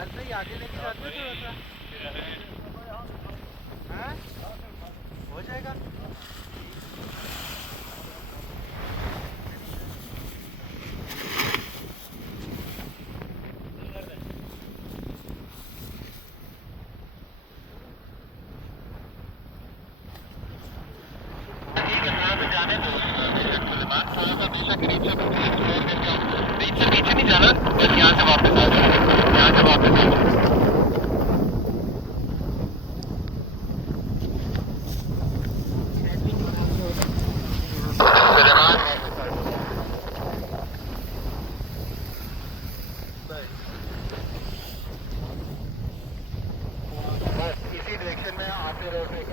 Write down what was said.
ऐसे ही आगे लेके जाते हो थोड़ा सा। हाँ? हो जाएगा। जाने दो थोड़ा सा बेशक रीच से बीच से पीछे नहीं जाना, बस यहाँ से वापस आ जाओ, यहाँ से वापस आ जाओ। बस इसी डायरेक्शन में आते रहो।